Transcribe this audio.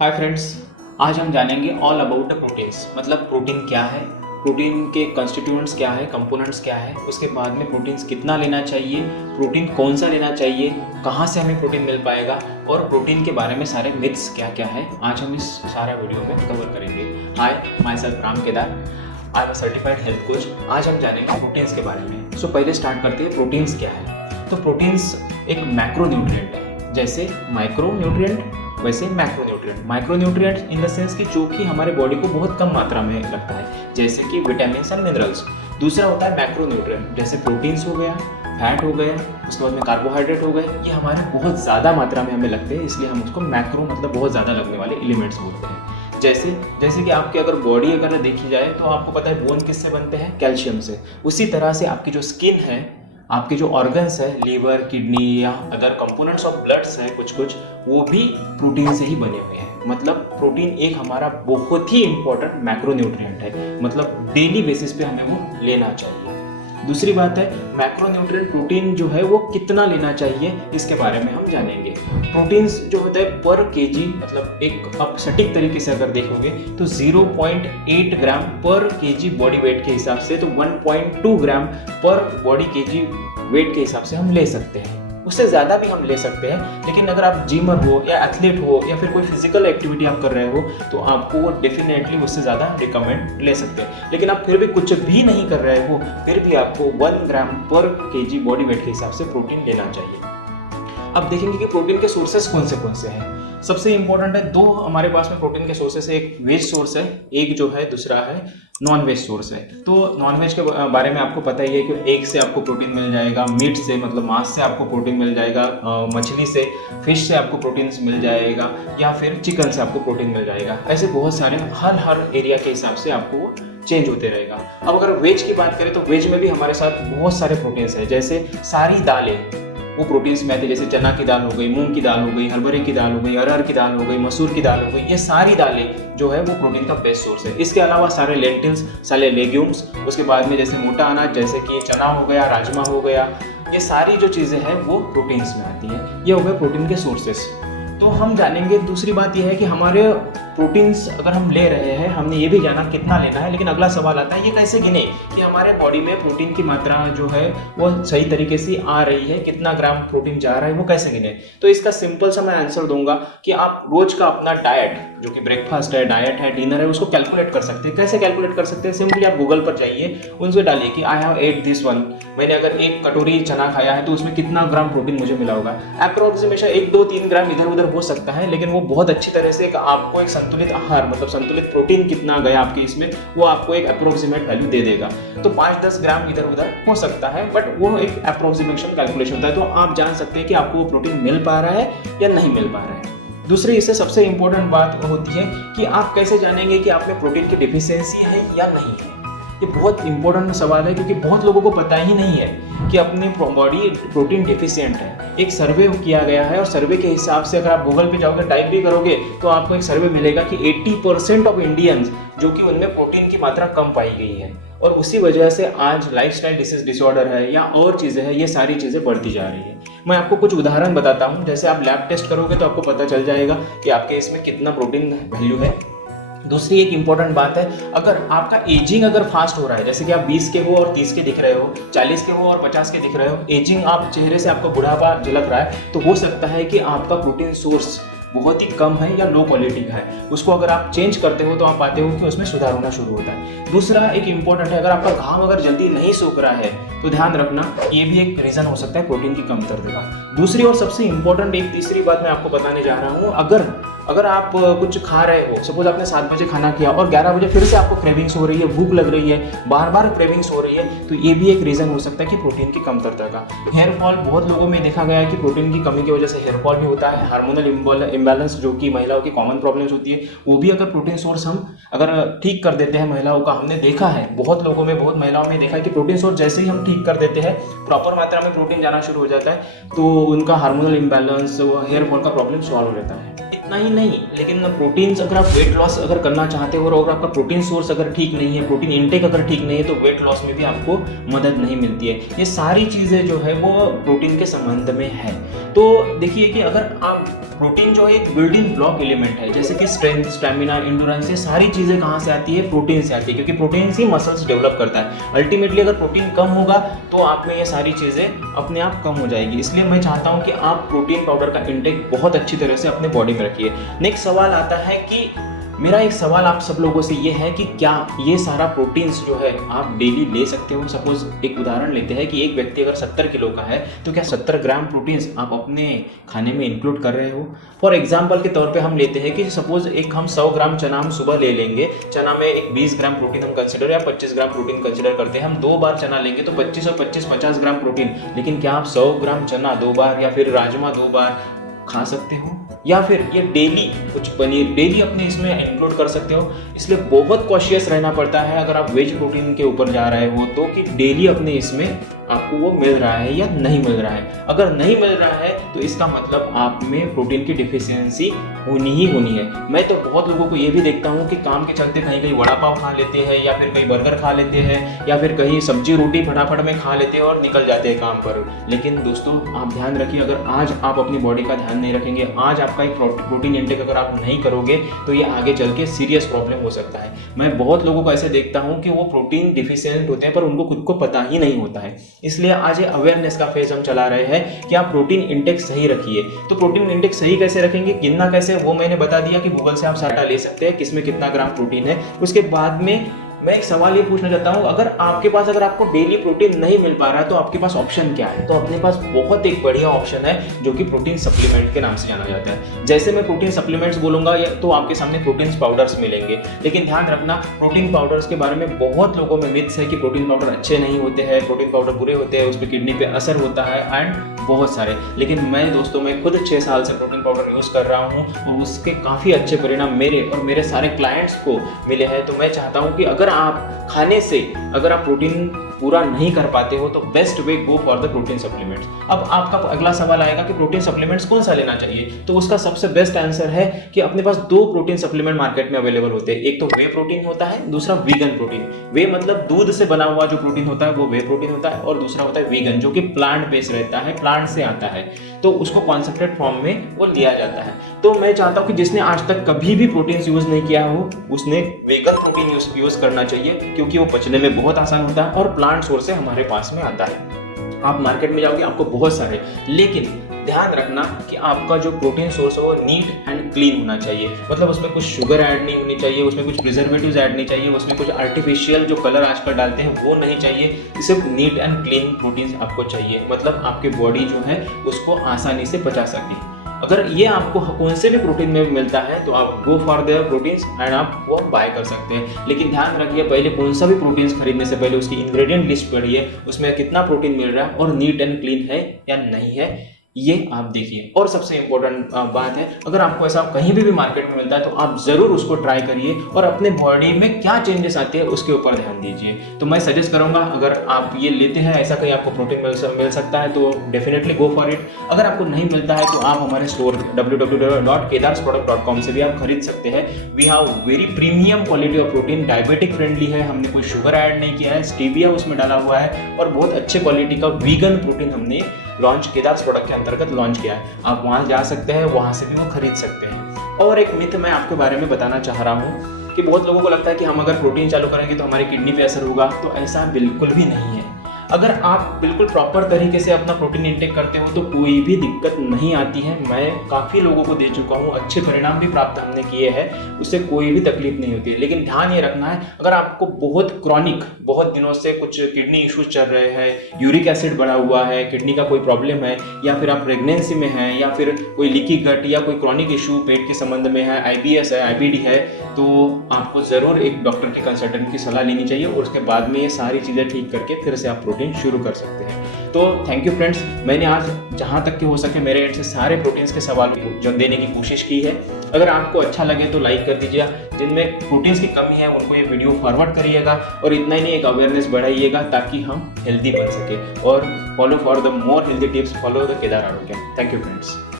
Hi friends, आज हम जानेंगे ऑल अबाउट द प्रोटीन्स। मतलब प्रोटीन क्या है, प्रोटीन के कंस्टिट्यूएंट्स क्या है, कंपोनेंट्स क्या है, उसके बाद में प्रोटीन्स कितना लेना चाहिए, प्रोटीन कौन सा लेना चाहिए, कहाँ से हमें प्रोटीन मिल पाएगा और प्रोटीन के बारे में सारे मिथ्स क्या क्या है, आज हम इस सारा वीडियो में कवर करेंगे। Hi, myself Ram Kedar, I am a certified health coach. आज हम जानेंगे प्रोटीन्स के बारे में। सो पहले स्टार्ट करते हैं प्रोटीन्स क्या है। तो प्रोटीन्स एक मैक्रोन्यूट्रिएंट है, जैसे माइक्रोन्यूट्रिएंट वैसे macronutrient. Micronutrient in the sense कि जो कि हमारे बॉडी को बहुत कम मात्रा में लगता है, जैसे कि विटामिन एंड मिनरल्स। दूसरा होता है मैक्रोन्यूट्रिएंट, जैसे प्रोटीन्स हो गया, फैट हो गया, उसके बाद में कार्बोहाइड्रेट हो गए। ये हमारे बहुत ज़्यादा मात्रा में हमें लगते हैं, इसलिए हम उसको मैक्रो मतलब बहुत ज़्यादा लगने वाले एलिमेंट्स बोलते हैं। जैसे कि आपकी अगर बॉडी अगर देखी जाए तो आपको पता है बोन किससे बनते हैं, कैल्शियम से। उसी तरह से आपकी जो स्किन है, आपके जो ऑर्गन्स है, लीवर, किडनी या अदर कंपोनेंट्स ऑफ ब्लड्स है कुछ वो भी प्रोटीन से ही बने हुए हैं। मतलब प्रोटीन एक हमारा बहुत ही इंपॉर्टेंट मैक्रोन्यूट्रिएंट है, मतलब डेली बेसिस पे हमें वो लेना चाहिए। दूसरी बात है मैक्रोन्यूट्रिएंट प्रोटीन जो है वो कितना लेना चाहिए, इसके बारे में हम जानेंगे। प्रोटीन्स जो होता है पर केजी, मतलब एक आप सटीक तरीके से अगर देखोगे तो 0.8 ग्राम पर केजी बॉडी वेट के हिसाब से, तो 1.2 ग्राम पर बॉडी केजी वेट के हिसाब से हम ले सकते हैं। उससे ज़्यादा भी हम ले सकते हैं, लेकिन अगर आप जिमर हो या एथलीट हो या फिर कोई फिजिकल एक्टिविटी आप कर रहे हो तो आपको वो डेफिनेटली उससे ज़्यादा रिकमेंड ले सकते हैं। लेकिन आप फिर भी कुछ भी नहीं कर रहे हो, फिर भी आपको 1 ग्राम पर केजी बॉडी वेट के हिसाब से प्रोटीन लेना चाहिए। अब देखेंगे कि प्रोटीन के सोर्सेस कौन से हैं। सबसे इंपॉर्टेंट है, दो हमारे पास में प्रोटीन के सोर्सेस है, एक वेज सोर्स है, एक जो है दूसरा है नॉन वेज सोर्स है। तो नॉन वेज के बारे में आपको पता ही है कि एग से आपको प्रोटीन मिल जाएगा, मीट से मतलब मांस से आपको प्रोटीन मिल जाएगा, मछली से, फिश से आपको प्रोटीन मिल जाएगा, या फिर चिकन से आपको प्रोटीन मिल जाएगा। ऐसे बहुत सारे हर एरिया के हिसाब से आपको वो चेंज होते रहेगा। अब अगर वेज की बात करें तो वेज में भी हमारे साथ बहुत सारे प्रोटीन्स हैं, जैसे सारी दालें वो प्रोटीन्स में आते हैं, जैसे चना की दाल हो गई, मूंग की दाल हो गई, हरभरे की दाल हो गई, अरहर की दाल हो गई, मसूर की दाल हो गई। ये सारी दालें जो है वो प्रोटीन का बेस्ट सोर्स है। इसके अलावा सारे लेंटिल्स, सारे लेग्यूम्स, उसके बाद में जैसे मोटा अनाज जैसे कि चना हो गया, राजमा हो गया, ये सारी जो चीज़ें हैं वो प्रोटीन्स में आती हैं। ये हो गए प्रोटीन के सोर्सेस। तो हम जानेंगे, दूसरी बात यह है कि हमारे प्रोटीन्स अगर हम ले रहे हैं, हमने ये भी जाना कितना लेना है, लेकिन अगला सवाल आता है ये कैसे गिने कि हमारे बॉडी में प्रोटीन की मात्रा जो है वो सही तरीके से आ रही है, कितना ग्राम प्रोटीन जा रहा है, वो कैसे गिने। तो इसका सिंपल सा मैं आंसर दूंगा कि आप रोज का अपना डाइट, जो कि ब्रेकफास्ट है, डाइट है, डिनर है, उसको कैलकुलेट कर सकते हैं। कैसे कैलकुलेट कर सकते हैं? सिंपली आप गूगल पर जाइए, उनसे डालिए कि I have at this one, मैंने अगर 1 कटोरी चना खाया है तो उसमें कितना ग्राम प्रोटीन मुझे मिला होगा। अप्रोक्सीमेशन 1-2-3 ग्राम इधर उधर हो सकता है, लेकिन वो बहुत अच्छी तरह से आपको एक संतुलित आहार, मतलब संतुलित प्रोटीन कितना गया आपके इसमें, वो आपको एक अप्रोक्सीमेट वैल्यू दे देगा। तो 5-10 ग्राम इधर उधर हो सकता है, बट वो एक अप्रोक्सीमेशन कैलकुलेशन होता है। तो आप जान सकते हैं कि आपको वो प्रोटीन मिल पा रहा है या नहीं मिल पा रहा है। दूसरी इससे सबसे इंपॉर्टेंट बात होती है कि आप कैसे जानेंगे कि आप में प्रोटीन की डिफिशियंसी है या नहीं है। ये बहुत इंपॉर्टेंट सवाल है, क्योंकि बहुत लोगों को पता ही नहीं है कि अपनी बॉडी प्रोटीन डिफिशिएंट है। एक सर्वे किया गया है और सर्वे के हिसाब से अगर आप गूगल पे जाओगे, टाइप भी करोगे, तो आपको एक सर्वे मिलेगा कि 80% ऑफ इंडियंस जो कि उनमें प्रोटीन की मात्रा कम पाई गई है, और उसी वजह से आज लाइफस्टाइल डिसऑर्डर है या और चीज़ें हैं, ये सारी चीज़ें बढ़ती जा रही है। मैं आपको कुछ उदाहरण बताता हूँ। जैसे आप लैब टेस्ट करोगे तो आपको पता चल जाएगा कि आपके इसमें कितना प्रोटीन वैल्यू है। दूसरी एक इंपॉर्टेंट बात है, अगर आपका एजिंग अगर फास्ट हो रहा है, जैसे कि आप 20 के हो और 30 के दिख रहे हो, 40 के हो और 50 के दिख रहे हो, एजिंग आप चेहरे से आपका बुढ़ापा झलक रहा है, तो हो सकता है कि आपका प्रोटीन सोर्स बहुत ही कम है या लो क्वालिटी का है। उसको अगर आप चेंज करते हो तो आप पाते हो कि उसमें सुधार होना शुरू होता है। दूसरा एक इंपॉर्टेंट है, अगर आपका घाव अगर जल्दी नहीं सूख रहा है तो ध्यान रखना, ये भी एक रीज़न हो सकता है प्रोटीन की कमतरता का। दूसरी और सबसे इंपॉर्टेंट एक तीसरी बात मैं आपको बताने जा रहा हूँ, अगर आप कुछ खा रहे हो, सपोज आपने 7 बजे खाना किया और 11 बजे फिर से आपको क्रेविंग्स हो रही है, भूख लग रही है, बार बार क्रेविंग्स हो रही है, तो ये भी एक रीज़न हो सकता है कि प्रोटीन की कमतरता का। हेयर फॉल, बहुत लोगों में देखा गया है कि प्रोटीन की कमी की वजह से हेयर फॉल भी होता है। हार्मोनल इम्बैलेंस, जो कि महिलाओं की कॉमन प्रॉब्लम्स होती है, वो भी अगर प्रोटीन सोर्स हम अगर ठीक कर देते हैं महिलाओं का, हमने देखा है बहुत लोगों में, बहुत महिलाओं में देखा है कि प्रोटीन सोर्स जैसे ही हम ठीक कर देते हैं, प्रॉपर मात्रा में प्रोटीन जाना शुरू हो जाता है, तो उनका हार्मोनल इम्बैलेंस, हेयर फॉल का प्रॉब्लम सॉल्व हो जाता है। इतना ही नहीं, लेकिन प्रोटीन अगर आप वेट लॉस अगर करना चाहते हो और अगर आपका प्रोटीन सोर्स अगर ठीक नहीं है, प्रोटीन इनटेक अगर ठीक नहीं है, तो वेट लॉस में भी आपको मदद नहीं मिलती है। ये सारी चीज़ें जो है वो प्रोटीन के संबंध में है। तो देखिए कि अगर आप प्रोटीन जो है एक बिल्डिंग ब्लॉक एलिमेंट है, जैसे कि स्ट्रेंथ, स्टेमिना, इंड्योरेंस, ये सारी चीज़ें कहाँ से आती है? प्रोटीन से आती है, क्योंकि प्रोटीन ही मसल्स डेवलप करता है। अल्टीमेटली अगर प्रोटीन कम होगा तो आप में ये सारी चीज़ें अपने आप कम हो जाएगी। इसलिए मैं चाहता हूँ कि आप प्रोटीन पाउडर का इंटेक बहुत अच्छी तरह से अपने बॉडी में रखिए। नेक्स्ट सवाल आता है कि मेरा एक सवाल आप सब लोगों से ये है कि क्या ये सारा प्रोटीन्स जो है आप डेली ले सकते हो? सपोज एक उदाहरण लेते हैं कि एक व्यक्ति अगर 70 किलो का है तो क्या 70 ग्राम प्रोटीन्स आप अपने खाने में इंक्लूड कर रहे हो? फॉर एग्जांपल के तौर पे हम लेते हैं कि सपोज एक हम 100 ग्राम चना हम सुबह ले लेंगे, चना में एक 20 ग्राम प्रोटीन हम कंसिडर या 25 ग्राम प्रोटीन कंसिडर करते हैं। हम 2 बार चना लेंगे तो 25 और 25 50 ग्राम प्रोटीन। लेकिन क्या आप 100 ग्राम चना 2 बार या फिर राजमा 2 बार खा सकते हो? या फिर ये डेली कुछ पनीर डेली अपने इसमें इंक्लूड कर सकते हो? इसलिए बहुत कॉशियस रहना पड़ता है अगर आप वेज प्रोटीन के ऊपर जा रहे हो तो, कि डेली अपने इसमें आपको वो मिल रहा है या नहीं मिल रहा है। अगर नहीं मिल रहा है तो इसका मतलब आप में प्रोटीन की डिफिशियंसी होनी ही होनी है। मैं तो बहुत लोगों को ये भी देखता हूँ कि काम के चलते कहीं कहीं वड़ा पाव खा लेते हैं या फिर कहीं बर्गर खा लेते हैं या फिर कहीं सब्जी रोटी फटाफट में खा लेते हैं और निकल जाते हैं काम पर। लेकिन दोस्तों आप ध्यान रखिए, अगर आज आप अपनी बॉडी का ध्यान नहीं रखेंगे, आज आपका एक प्रोटीन इंटेक अगर आप नहीं करोगे तो ये आगे चल के सीरियस प्रॉब्लम हो सकता है। मैं बहुत लोगों को ऐसे देखता हूँ कि वो प्रोटीन डिफिशियंट होते हैं पर उनको खुद को पता ही नहीं होता है। इसलिए आज ये अवेयरनेस का फेज हम चला रहे हैं कि आप प्रोटीन इंटेक सही रखिए। तो प्रोटीन इंटेक सही कैसे रखेंगे, गिनना कैसे, वो मैंने बता दिया कि गूगल से आप डाटा ले सकते हैं किसमें कितना ग्राम प्रोटीन है। उसके बाद में मैं एक सवाल ये पूछना चाहता हूँ, अगर आपको डेली प्रोटीन नहीं मिल पा रहा है तो आपके पास ऑप्शन क्या है? तो अपने पास बहुत एक बढ़िया ऑप्शन है जो कि प्रोटीन सप्लीमेंट के नाम से जाना जाता है। जैसे मैं प्रोटीन सप्लीमेंट्स बोलूंगा तो आपके सामने प्रोटीन पाउडर्स मिलेंगे, लेकिन ध्यान रखना प्रोटीन पाउडर्स के बारे में बहुत लोगों में मिथ्स है कि प्रोटीन पाउडर अच्छे नहीं होते हैं, प्रोटीन पाउडर बुरे होते हैं, उस पर किडनी पे असर होता है एंड बहुत सारे। लेकिन मैं खुद 6 साल से प्रोटीन पाउडर यूज़ कर रहा हूँ और उसके काफ़ी अच्छे परिणाम मेरे और मेरे सारे क्लाइंट्स को मिले हैं। तो मैं चाहता हूँ कि अगर आप खाने से अगर आप प्रोटीन पूरा नहीं कर पाते हो तो best way go for the protein supplements. अब आपका अगला सवाल आएगा कि प्रोटीन सप्लीमेंट्स कौन सा लेना चाहिए? तो उसका सबसे बेस्ट आंसर है कि अपने पास 2 प्रोटीन सप्लीमेंट मार्केट में अवेलेबल होते हैं। एक तो वे प्रोटीन होता है, दूसरा वीगन प्रोटीन। वे मतलब दूध से बना हुआ जो प्रोटीन होता है वो वे प्रोटीन होता है, और दूसरा होता है वीगन जो कि प्लांट बेस्ड रहता है, प्लांट से आता है, तो उसको कॉन्सेंट्रेट फॉर्म में वो लिया जाता है। तो मैं चाहता हूँ कि जिसने आज तक कभी भी प्रोटीन यूज नहीं किया हो उसने वीगन प्रोटीन यूज करना चाहिए, क्योंकि वो पचने में बहुत आसान होता है और प्लांट सोर्स से हमारे पास में आता है। आप मार्केट में जाओगे आपको बहुत सारे, लेकिन ध्यान रखना कि आपका जो प्रोटीन सोर्स है वो नीट एंड क्लीन होना चाहिए। मतलब उसमें कुछ शुगर ऐड नहीं होनी चाहिए, उसमें कुछ प्रिजर्वेटिव्स ऐड नहीं चाहिए, उसमें कुछ आर्टिफिशियल जो कलर आजकल डालते हैं वो नहीं चाहिए। सिर्फ नीट एंड क्लीन प्रोटीन आपको चाहिए, मतलब आपकी बॉडी जो है उसको आसानी से पचा सके। अगर ये आपको कौन से भी प्रोटीन में मिलता है तो आप go for the proteins and आप वो बाय कर सकते हैं। लेकिन ध्यान रखिए पहले कौन सा भी प्रोटीन्स खरीदने से पहले उसकी इंग्रेडिएंट लिस्ट पढ़िए, उसमें कितना प्रोटीन मिल रहा है और नीट एंड क्लीन है या नहीं है, ये आप देखिए। और सबसे इम्पोर्टेंट बात है, अगर आपको ऐसा कहीं भी मार्केट में मिलता है तो आप ज़रूर उसको ट्राई करिए और अपने बॉडी में क्या चेंजेस आते हैं उसके ऊपर ध्यान दीजिए। तो मैं सजेस्ट करूंगा अगर आप ये लेते हैं, ऐसा कहीं आपको प्रोटीन मिल सकता है तो डेफिनेटली गो फॉर इट। अगर आपको नहीं मिलता है तो आप हमारे स्टोर www.kedarsproduct.com से भी आप खरीद सकते हैं। We have very premium quality of protein, diabetic friendly है, हमने कोई शुगर ऐड नहीं किया है, स्टीविया उसमें डाला हुआ है और बहुत अच्छे क्वालिटी का वीगन प्रोटीन हमने लॉन्च केदार्स प्रोडक्ट के अंतर्गत लॉन्च किया है। आप वहाँ जा सकते हैं, वहाँ से भी वो खरीद सकते हैं। और एक मिथ मैं आपके बारे में बताना चाह रहा हूँ कि बहुत लोगों को लगता है कि हम अगर प्रोटीन चालू करेंगे तो हमारी किडनी पे असर होगा, तो ऐसा बिल्कुल भी नहीं है। अगर आप बिल्कुल प्रॉपर तरीके से अपना प्रोटीन इंटेक करते हो तो कोई भी दिक्कत नहीं आती है। मैं काफ़ी लोगों को दे चुका हूँ, अच्छे परिणाम भी प्राप्त हमने किए हैं, उससे कोई भी तकलीफ नहीं होती है। लेकिन ध्यान ये रखना है, अगर आपको बहुत क्रॉनिक बहुत दिनों से कुछ किडनी इश्यूज चल रहे हैं, यूरिक एसिड बढ़ा हुआ है, किडनी का कोई प्रॉब्लम है, या फिर आप प्रेगनेंसी में हैं, या फिर कोई लीकी गट या कोई क्रॉनिक इशू पेट के संबंध में है, IBS है, IBD है, तो आपको ज़रूर एक डॉक्टर की कंसल्टेंट की सलाह लेनी चाहिए और उसके बाद में ये सारी चीज़ें ठीक करके फिर से आप प्रोटीन शुरू कर सकते हैं। तो थैंक यू फ्रेंड्स, मैंने आज जहाँ तक कि हो सके मेरे एंड से सारे प्रोटीन्स के सवाल जो देने की कोशिश की है। अगर आपको अच्छा लगे तो लाइक कर दीजिए, जिनमें प्रोटीन्स की कमी है उनको ये वीडियो फॉरवर्ड करिएगा और इतना ही नहीं एक अवेयरनेस बढ़ाइएगा ताकि हम हेल्दी बन सके। और follow for the more healthy tips, follow the Kedar Arogya. Thank you friends.